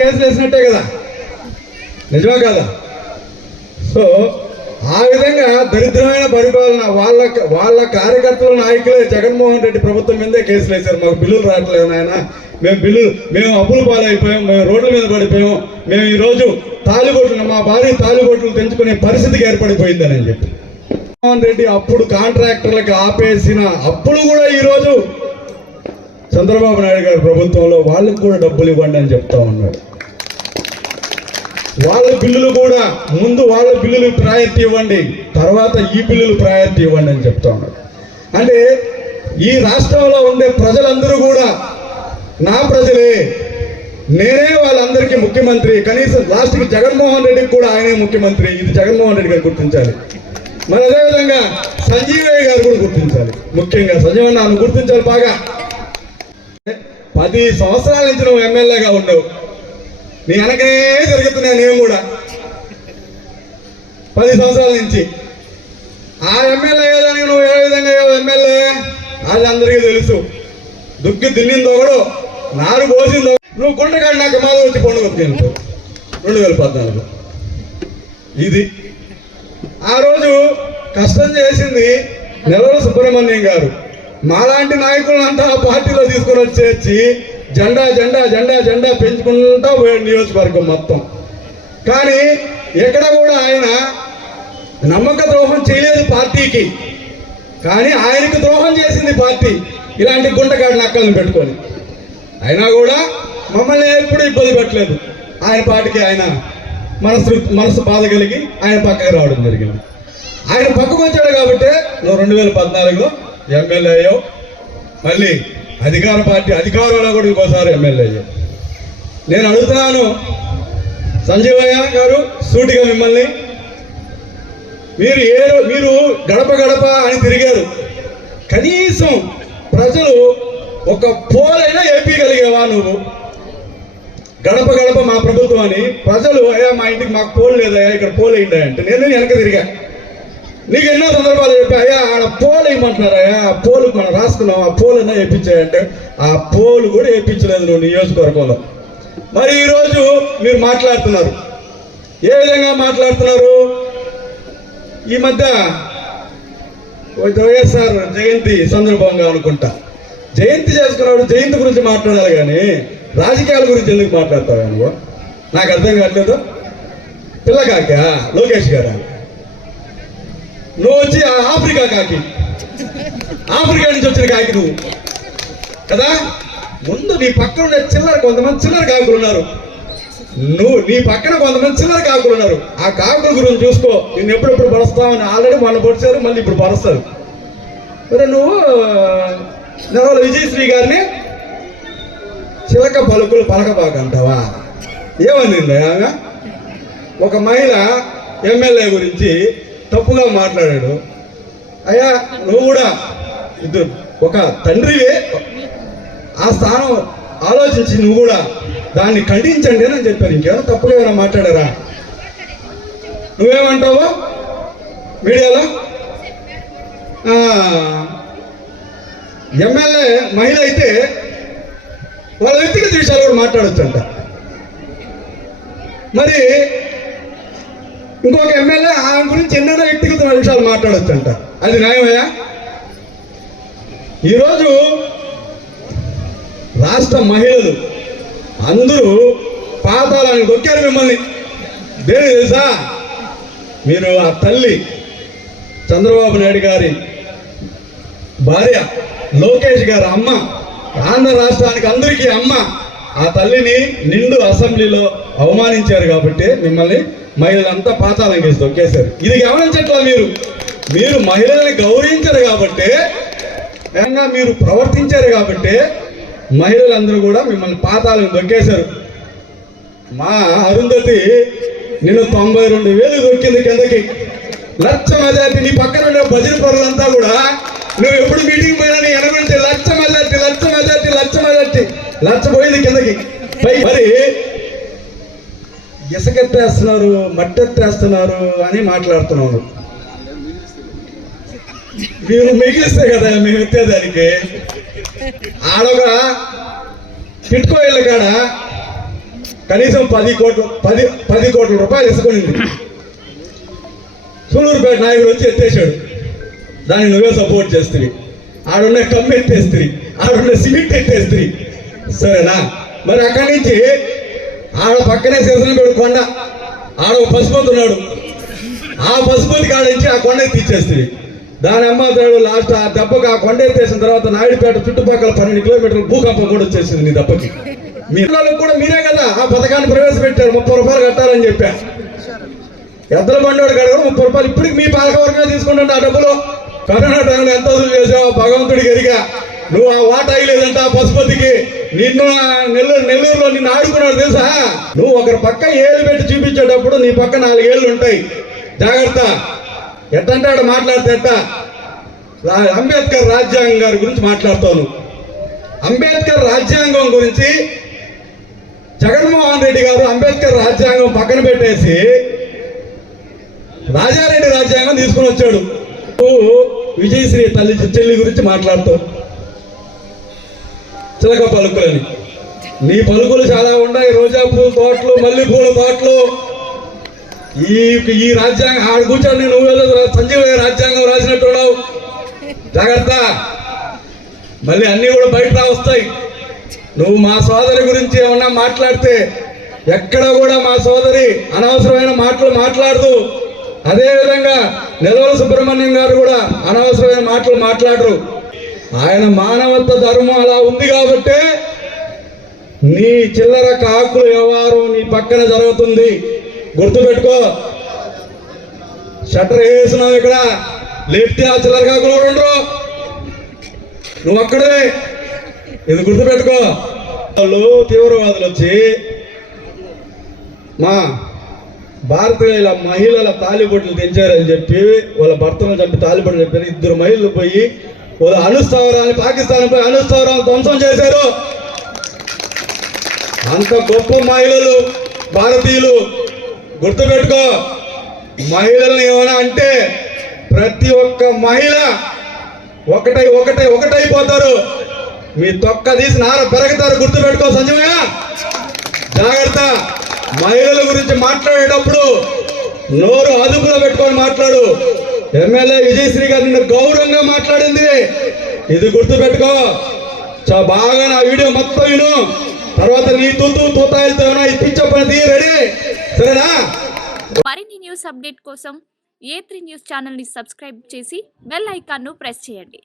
కేసులు వేసినట్టే కదా, నిజమే కదా? సో ఆ విధంగా దరిద్రమైన పరిపాలన వాళ్ళ కార్యకర్తల నాయకులే జగన్మోహన్ రెడ్డి ప్రభుత్వం మీదే కేసులు వేశారు. మాకు బిల్లులు రావట్లేదు నాయన, మేము అప్పులు పాలైపోయాం, మేము రోడ్ల మీద పడిపోయాం, మేము ఈరోజు తాలిబొట్లు మా భార్య తాలిబొట్లు తెంచుకునే పరిస్థితికి ఏర్పడిపోయిందని చెప్పి జగన్మోహన్ రెడ్డి అప్పుడు కాంట్రాక్టర్లకు ఆపేసిన అప్పులు కూడా ఈరోజు చంద్రబాబు నాయుడు గారి ప్రభుత్వంలో వాళ్ళకు కూడా డబ్బులు ఇవ్వండి అని చెప్తా ఉన్నాడు. వాళ్ళ బిల్లులు కూడా ముందు వాళ్ళ బిల్లులు ప్రయారిటీ ఇవ్వండి, తర్వాత ఈ బిల్లులు ప్రయారిటీ ఇవ్వండి అని చెప్తా ఉన్నాడు. అంటే ఈ రాష్ట్రంలో ఉండే ప్రజలందరూ కూడా నా ప్రజలే, నేనే వాళ్ళందరికీ ముఖ్యమంత్రి, కనీసం లాస్ట్కి జగన్మోహన్ రెడ్డికి కూడా ఆయనే ముఖ్యమంత్రి. ఇది జగన్మోహన్ రెడ్డి గారు గుర్తించాలి. మరి అదేవిధంగా సంజీవయ్య గారు కూడా గుర్తించాలి. ముఖ్యంగా సంజీవయ్య నన్ను గుర్తించాలి బాగా. 10 సంవత్సరాల నుంచి నువ్వు ఎమ్మెల్యేగా ఉండవు, నీ వెనకనే జరుగుతున్నాయి. నేను కూడా 10 సంవత్సరాల నుంచి ఆ ఎమ్మెల్యే ఏదానికి నువ్వు ఏ విధంగా ఎమ్మెల్యే అది అందరికీ తెలుసు. దుక్కి దున్నిందో కూడా నారు పోసిందో నువ్వు గుంటకాడు నాకు మాది వచ్చి పండుగ వచ్చి 2014 ఇది. ఆ రోజు కష్టం చేసింది నెలల సుబ్రహ్మణ్యం గారు. మాలాంటి నాయకులంతా ఆ పార్టీలో తీసుకుని వచ్చేసి జెండా జెండా జెండా జెండా పెంచుకుంటా పోయాడు నియోజకవర్గం మొత్తం. కానీ ఎక్కడ కూడా ఆయన నమ్మక ద్రోహం చేయలేదు పార్టీకి, కానీ ఆయనకు ద్రోహం చేసింది పార్టీ ఇలాంటి గుంటకాడి నక్కలను పెట్టుకొని. అయినా కూడా మమ్మల్ని ఎప్పుడు ఇబ్బంది పెట్టలేదు. ఆయన పార్టీకి ఆయన మనసు బాధ కలిగి ఆయన పక్కకు రావడం జరిగింది. ఆయన పక్కకు వచ్చాడు కాబట్టి నువ్వు 2014లో ఎమ్మెల్యే అయ్యావు. మళ్ళీ అధికార పార్టీ అధికారంలో కూడా ఇంకోసారి ఎమ్మెల్యే అయ్యావు. నేను అడుగుతున్నాను సంజీవయ్య గారు సూటిగా మిమ్మల్ని, మీరు గడప గడప అని తిరిగారు, కనీసం ప్రజలు ఒక పోలైనా ఏపీగలిగేవా? నువ్వు గడప గడప మా ప్రభుత్వం అని ప్రజలు అయ్యా మా ఇంటికి మాకు పోలు లేదయ్యా ఇక్కడ పోలు వేయండి అంటే నేను వెనక తిరిగా. నీకు ఎన్నో సందర్భాలు చెప్పా, అయ్యా ఆడ పోలు వేయమంటున్నారయ్యా, ఆ పోలు మనం రాసుకున్నాం, ఆ పోలైనా వేయించాయంటే ఆ పోలు కూడా వేయించలేదు నువ్వు నియోజకవర్గంలో. మరి ఈరోజు మీరు మాట్లాడుతున్నారు, ఏ విధంగా మాట్లాడుతున్నారు? ఈ మధ్య వైఎస్ఆర్ జయంతి సందర్భంగా అనుకుంటా జయంతి చేసుకున్నాడు, జయంతి గురించి మాట్లాడాలి కానీ రాజకీయాల గురించి ఎందుకు మాట్లాడతావు నువ్వు? నాకు అర్థం కావట్లేదు. పిల్లకాక లోకేష్ గారా, నువ్వు వచ్చి ఆఫ్రికా కాకి, ఆఫ్రికా నుంచి వచ్చిన కాకి నువ్వు కదా. ముందు నీ పక్కన ఉండే కొంతమంది చిల్లర కాకులు ఉన్నారు, నీ పక్కన కొంతమంది చిల్లర కాకులు ఉన్నారు. ఆ కాకుల గురించి చూసుకో. నిన్ను ఎప్పుడెప్పుడు పరుస్తావని ఆల్రెడీ మొన్న పొడిచారు, మళ్ళీ ఇప్పుడు పరుస్తారు. మరి నువ్వు నెలల విజయశ్రీ గారిని చిలక పలుకులు పలకబాకంటావా? ఏమనింది ఆమె? ఒక మహిళ ఎమ్మెల్యే గురించి తప్పుగా మాట్లాడాడు. అయ్యా నువ్వు కూడా ఇద్దరు ఒక తండ్రివే, ఆ స్థానం ఆలోచించి నువ్వు కూడా దాన్ని ఖండించండి అని చెప్పారు. ఇంకేమో తప్పుగా ఏమైనా మాట్లాడారా? నువ్వేమంటావు మీడియాలో? ఎమ్మెల్యే మహిళ అయితే వాళ్ళ వ్యక్తిగత విషయాలు కూడా మాట్లాడొచ్చంట. మరి ఇంకొక ఎమ్మెల్యే ఆయన గురించి ఎన్నో వ్యక్తిగత విషయాలు మాట్లాడొచ్చంట. అది న్యాయమయ్యా? ఈరోజు రాష్ట్ర మహిళలు అందరూ పాతాళానికి దొక్కారు మిమ్మల్ని. దేని తెలుసా? మీరు ఆ తల్లి చంద్రబాబు నాయుడు గారి భార్య, లోకేష్ గారి అమ్మ, ఆంధ్ర రాష్ట్రానికి అందరికీ అమ్మ. ఆ తల్లిని నిండు అసెంబ్లీలో అవమానించారు కాబట్టి మిమ్మల్ని మహిళలంతా పాతాళం కేసి దొక్కేశారు. ఇది గమనించట్లా మీరు మహిళల్ని గౌరవించారు కాబట్టి, మీరు ప్రవర్తించారు కాబట్టి మహిళలందరూ కూడా మిమ్మల్ని పాతాళం దొక్కేశారు. మా అరుంధతి నిన్ను 92,000 దొక్కింది కిందకి, 1,00,000 మెజార్టీ. నీ పక్కన ఉండే భజన పరులంతా కూడా నువ్వు ఎప్పుడు మీటింగ్ పోయినా నీ వెనకంటే 1,00,000 మెజార్టీ 1,00,000 మెజార్టీ 1,00,000 మెజార్టీ 1,00,000 పోయింది కిందకి. మరి ఇసుకెత్తేస్తున్నారు, మట్టెత్తేస్తున్నారు అని మాట్లాడుతున్నాను. మీరు మిగిలిస్తే కదా మేము ఎత్తేదానికి. ఆడొక పిట్టుకో ఇళ్ళ కాడ కనీసం 10 కోట్ల రూపాయలు ఇసుకొనింది. సూళ్ళూరుపేట నాయకుడు వచ్చి ఎత్తేసాడు, దాన్ని నువ్వే సపోర్ట్ చేస్తుంది. ఆడున్న కమ్మి ఎత్తేస్తుంది, ఆడున్న సిమెంట్ ఎత్తేస్తుంది. సరేనా? మరి అక్కడి నుంచి ఆడ పక్కనే శివసనపేట కొండ, ఆడ ఒక పశుపతి ఉన్నాడు, ఆ పశుపతి కాడ నుంచి ఆ కొండ ఎత్తిచ్చేస్తుంది. దాని అమ్మాతాడు లాస్ట్ ఆ దెబ్బకి ఆ కొండ ఎత్తేసిన తర్వాత నాయుడుపేట చుట్టుపక్కల 12 కిలోమీటర్లు భూకంపం కూడా వచ్చేసింది నీ దెబ్బకి. మీ పిల్లలకు కూడా మీరే కదా ఆ పథకాన్ని ప్రవేశపెట్టారు, 30 రూపాయలు కట్టాలని చెప్పా. ఎద్దల బండివాడు కాడ 30 రూపాయలు ఇప్పటికి మీ పాలకవర్గమే తీసుకుంటుంటే ఆ డబ్బులు. కరోనా టైంలో ఎంత వసూలు చేసావు భగవంతుడికి ఎరిగా. నువ్వు ఆ వాటా అయ్యలేదంట ఆ పశుపతికి. నిన్ను నెల్లూరులో నిన్ను ఆడుకున్నాడు తెలుసా. నువ్వు ఒకరి పక్క ఏళ్ళు పెట్టి చూపించేటప్పుడు నీ పక్క 4 ఏళ్ళు ఉంటాయి, జాగ్రత్త. ఎట్టంటే ఆడ మాట్లాడితే ఎట్ట. అంబేద్కర్ రాజ్యాంగం గారి గురించి మాట్లాడతాను. అంబేద్కర్ రాజ్యాంగం గురించి జగన్మోహన్ రెడ్డి గారు అంబేద్కర్ రాజ్యాంగం పక్కన పెట్టేసి రాజారెడ్డి రాజ్యాంగం తీసుకుని వచ్చాడు. విజయశ్రీ తల్లి చెల్లి గురించి మాట్లాడుతావు, చిలక పలుకులని. నీ పలుకులు చాలా ఉన్నాయి, రోజా పూల తోటలు, మల్లెపూల తోటలు. ఈ రాజ్యాంగం ఆడ కూర్చొని నువ్వు సంజీవయ్య రాజ్యాంగం రాసినట్టున్నావు, జాగ్రత్త. మళ్ళీ అన్నీ కూడా బయట వస్తాయి. నువ్వు మా సోదరి గురించి ఏమన్నా మాట్లాడితే ఎక్కడ కూడా మా సోదరి అనవసరమైన మాటలు మాట్లాడదు. అదేవిధంగా నెలవల సుబ్రహ్మణ్యం గారు కూడా అనవసరమైన మాటలు మాట్లాడరు. ఆయన మానవత్వ ధర్మం అలా ఉంది కాబట్టే నీ చిల్లర కాకుల వ్యవహారం నీ పక్కన జరుగుతుంది, గుర్తుపెట్టుకో. షట్టర్ వేసినావు ఇక్కడ, లేపితే ఆ చిల్లర కాకులు కూడా ఉండరు, నువ్వు అక్కడే. ఇది గుర్తుపెట్టుకో. వాళ్ళు తీవ్రవాదులు వచ్చి మా భారతీయుల మహిళల తాలిబొట్లు తెంచారని చెప్పి వాళ్ళ భర్తను చంపి తాలిబొట్లు చెప్పారు. 2 మహిళలు పోయి వాళ్ళ అణుస్థావరాన్ని పాకిస్తాన్ పోయి అణుస్థావరాన్ని ధ్వంసం చేశారు. అంత గొప్ప మహిళలు భారతీయులు, గుర్తుపెట్టుకో. మహిళలను ఏమైనా అంటే ప్రతి ఒక్క మహిళ ఒకటైపోతారు. మీ తొక్క తీసి నార పెరగతారు, గుర్తుపెట్టుకో సంజయ్. జాగ్రత్త. మహిళల గురించి మాట్లాడేటప్పుడు నోరు అదుపులో పెట్టుకొని మాట్లాడు. ఎమ్మెల్యే విజయశ్రీ గారు నిన్ను గౌరవంగా మాట్లాడింది, ఇది గుర్తుపెట్టుకో. బాగా నా వీడియో మొత్తం విను, తర్వాత నీ తూతాయిలతో ఇప్పించప్పని రెడీ, సరేనా? మరిన్ని న్యూస్ అప్డేట్ కోసం A3 న్యూస్ ఛానల్ ని సబ్స్క్రైబ్ చేసి బెల్ ఐకాన్ ను ప్రెస్ చేయండి.